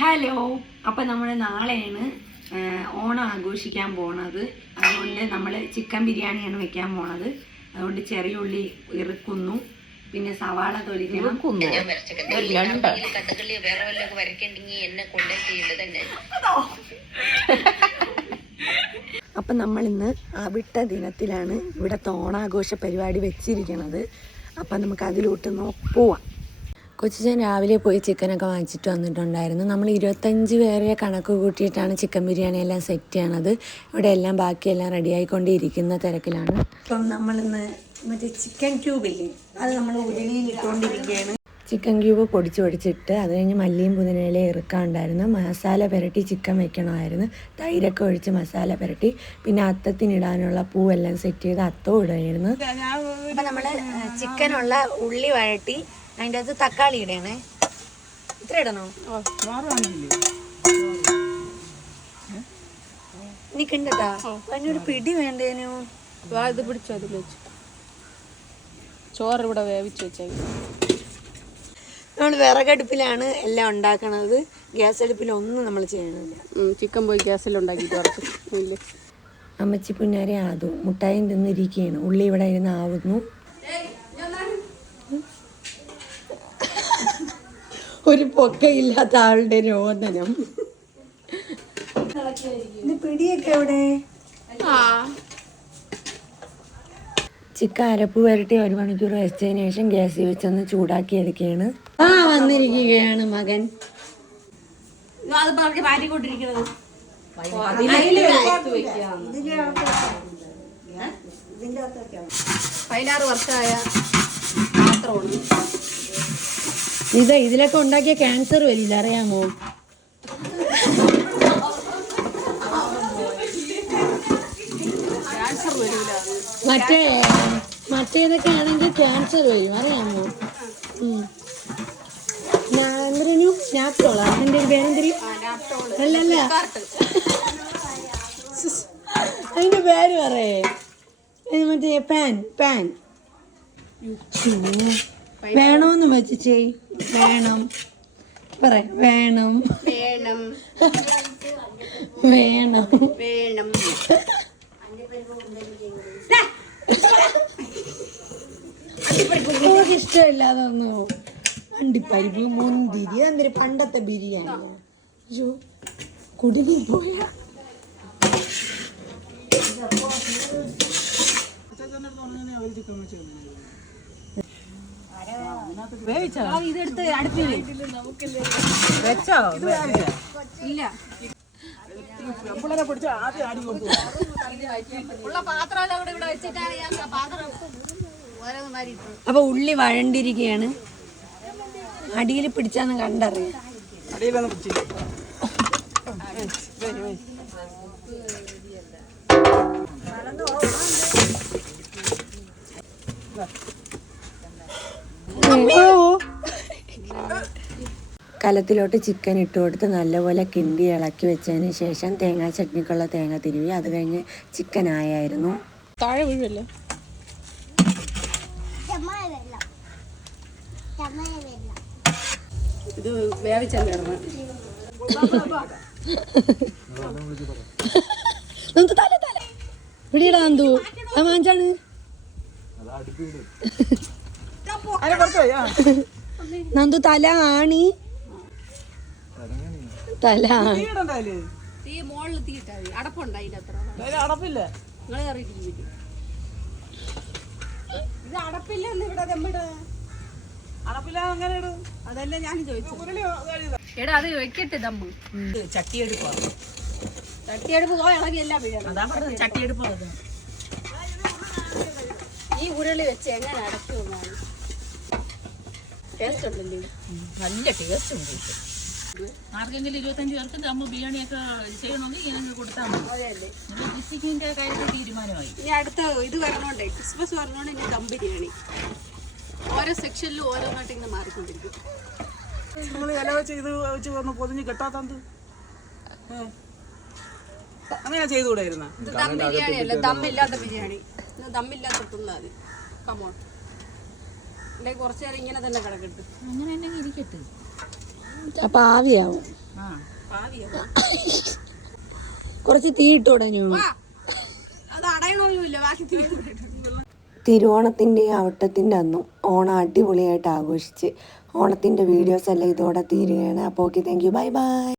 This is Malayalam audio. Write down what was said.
ഹലോ, അപ്പം നമ്മൾ നാളെയാണ് ഓണം ആഘോഷിക്കാൻ പോണത്. അതുകൊണ്ട് നമ്മൾ ചിക്കൻ ബിരിയാണിയാണ് വെക്കാൻ പോണത്. അതുകൊണ്ട് ചെറിയ ഉള്ളി ഇറുക്കുന്നു, പിന്നെ സവാള തൊലിക്കണം. അപ്പം നമ്മളിന്ന് അവിട്ട ദിനത്തിലാണ് ഇവിടുത്തെ ഓണാഘോഷ പരിപാടി വെച്ചിരിക്കുന്നത്. അപ്പം നമുക്ക് അതിലോട്ട് പോവാം. കൊച്ചിച്ചൻ രാവിലെ പോയി ചിക്കനൊക്കെ വാങ്ങിച്ചിട്ട് വന്നിട്ടുണ്ടായിരുന്നു. നമ്മൾ 25 പേരെ കണക്ക് കൂട്ടിയിട്ടാണ് ചിക്കൻ ബിരിയാണി എല്ലാം സെറ്റ് ചെയ്യണത്. ഇവിടെ എല്ലാം ബാക്കിയെല്ലാം റെഡിയായിക്കൊണ്ടിരിക്കുന്ന തിരക്കിലാണ്. ഇപ്പം നമ്മളിന്ന് മറ്റേ ചിക്കൻ ക്യൂബില്ലേ, അത് നമ്മൾ ഉരുളിയിൽ ഇട്ടുകൊണ്ടിരിക്കുകയാണ്. ചിക്കൻ ക്യൂബ് പൊടിച്ചിട്ട് അത് കഴിഞ്ഞ് മല്ലിയും പുതിനയില ഇറുക്കാനുണ്ടായിരുന്നു. മസാല പുരട്ടി ചിക്കൻ വെക്കണമായിരുന്നു. തൈരൊക്കെ ഒഴിച്ച് മസാല പുരട്ടി, പിന്നെ അത്തത്തിനിടാനുള്ള പൂവെല്ലാം സെറ്റ് ചെയ്ത് അത്തവും ഇടുമായിരുന്നു. അപ്പം നമ്മൾ ചിക്കനുള്ള ഉള്ളി വഴട്ടി അതിൻ്റെ അകത്ത് തക്കാളി ഇടണേ. ഇത്ര ഇടണോ? എനിക്കുണ്ടട്ടാ അതിനൊരു പിടി വേണ്ടേനു. ഇത് പിടിച്ചോ, അതിൽ വെച്ചു ചോറ് ഇവിടെ വേവിച്ച് വെച്ചേ. നമ്മൾ വിറകടുപ്പിലാണ് എല്ലാം ഉണ്ടാക്കണത്. ഗ്യാസ് അടുപ്പിലൊന്നും നമ്മൾ ചെയ്യണില്ല. ചിക്കൻ പോയി ഗ്യാസിലുണ്ടാക്കിയിട്ട് അമ്മച്ചി പുന്നാരെ ആദു മുട്ടായും തിന്നിരിക്കുകയാണ്. ഉള്ളി ഇവിടെ ഇരുന്ന് ആവുന്നു. ഒരു പൊക്കയില്ലാത്ത ആളുടെ രോദനം. പിടിയൊക്കെ എവിടെ? ചിക്കൻ അരപ്പ് വരട്ടി 1 മണിക്കൂർ വെച്ചതിന് ശേഷം ഗ്യാസിൽ വെച്ചൊന്ന് ചൂടാക്കി എടുക്കുകയാണ്. വന്നിരിക്കുകയാണ് മകൻ. ഇതിലൊക്കെ ഉണ്ടാക്കിയ ക്യാൻസർ വരില്ല, അറിയാമോ? മറ്റേതൊക്കെ ആണെങ്കിൽ ക്യാൻസർ വരും, അറിയാമോ? സ്നാപ്റ്റോളാ അതിൻ്റെ ഒരു പേരെന്തിരി? അല്ലല്ല, അതിന്റെ പേര് പറയേ. മറ്റേ പാൻ വേണോന്ന് വെച്ച് ചെയ്. വേണം വേണം വേണം വേണം. ഇഷ്ടമില്ലാതൊന്നു അണ്ടിപ്പരിപ്പ് മുന്തിരി എന്തൊരു പണ്ടത്തെ ബിരിയാണി. അയ്യോ കുടുങ്ങി പോയ. ഇതെടുത്ത് അടുപ്പിൽ വെച്ചോ? ഇല്ല, അപ്പൊ ഉള്ളി വഴണ്ടിരിക്കുകയാണ്. അടിയിൽ പിടിച്ചാന്ന് കണ്ടറിയാം. കലത്തിലോട്ട് ചിക്കൻ ഇട്ട് കൊടുത്ത് നല്ലപോലെ കിണ്ടി ഇളക്കി വെച്ചതിന് ശേഷം തേങ്ങാ ചട്നിക്കുള്ള തേങ്ങ തിരുവി. അത് കഴിഞ്ഞ് ചിക്കൻ ആയായിരുന്നു. താഴെ വീഴല്ലേ? ഇത് വേവിച്ചല്ലേ പിടിയിടാ നന്ദു, അത് മാഞ്ചാണ്. നന്ദു തല ആണി, തല അടപ്പില്ല. അതല്ലേ ഞാൻ ചോദിച്ചു. എടാ അത് വെക്കട്ടെ ദമ്മ്. ചട്ടിയെടുപ്പ് ഇളകി എല്ലാം ചട്ടിയെടുപ്പ്. ഈ ഉരുളി വെച്ച് എങ്ങനെ അടയ്ക്കുമെന്നാണ്. ടേസ്റ്റ് ഉണ്ടല്ലേ? നല്ല ടേസ്റ്റ് ഉണ്ട്. ആർക്കെങ്കിലും 25 പേർക്ക് ദമ്മ് ബിരിയാണിയൊക്കെ ചെയ്യണമെങ്കിൽ ഇങ്ങനെ കൊടുത്താൽ മതി. ഡിസ്ട്രിക്റ്റിന്റെ കാര്യത്തിൽ തീരുമാനമായി. ഇനി അടുത്ത ഇത് വരണോണ്ടേ, ക്രിസ്മസ് വരണോണ്ട് ഇനി ദം ബിരിയാണി ഓരോ സെക്ഷനിലും ഓരോന്നായിട്ട് ഇങ്ങനെ മാറിക്കൊണ്ടിരിക്കും. നിങ്ങൾ ഇല വെച്ച് ഇത് വെച്ച് വന്ന് പൊതിഞ്ഞ് കെട്ടാത്തത് അങ്ങനെ ചെയ്തുകൂടായിരുന്ന? ദം ബിരിയാണി അല്ല, ദമ്മില്ലാത്ത ബിരിയാണി. ദമ്മില്ലാത്ത തിന്നാൽ മതി. കമോൺ, അല്ലെങ്കിൽ കുറച്ചു നേരം ഇങ്ങനെ തന്നെ കിടക്കട്ടെ. അങ്ങനെ തന്നെ ഇരിക്കട്ടെ. അപ്പൊ ആവിയാവും. കുറച്ച് തീ ഇട്ടോടഞ്ഞു. അത് അടയണമൊന്നുമില്ല, ബാക്കി തിരുവോണത്തിൻ്റെ അവിട്ടത്തിൻ്റെ അന്നും ഓണം അടിപൊളിയായിട്ട് ആഘോഷിച്ച് ഓണത്തിൻ്റെ വീഡിയോസ് എല്ലാം ഇതോടെ തീരുകയാണ്. അപ്പോൾ okay, thank you, bye bye.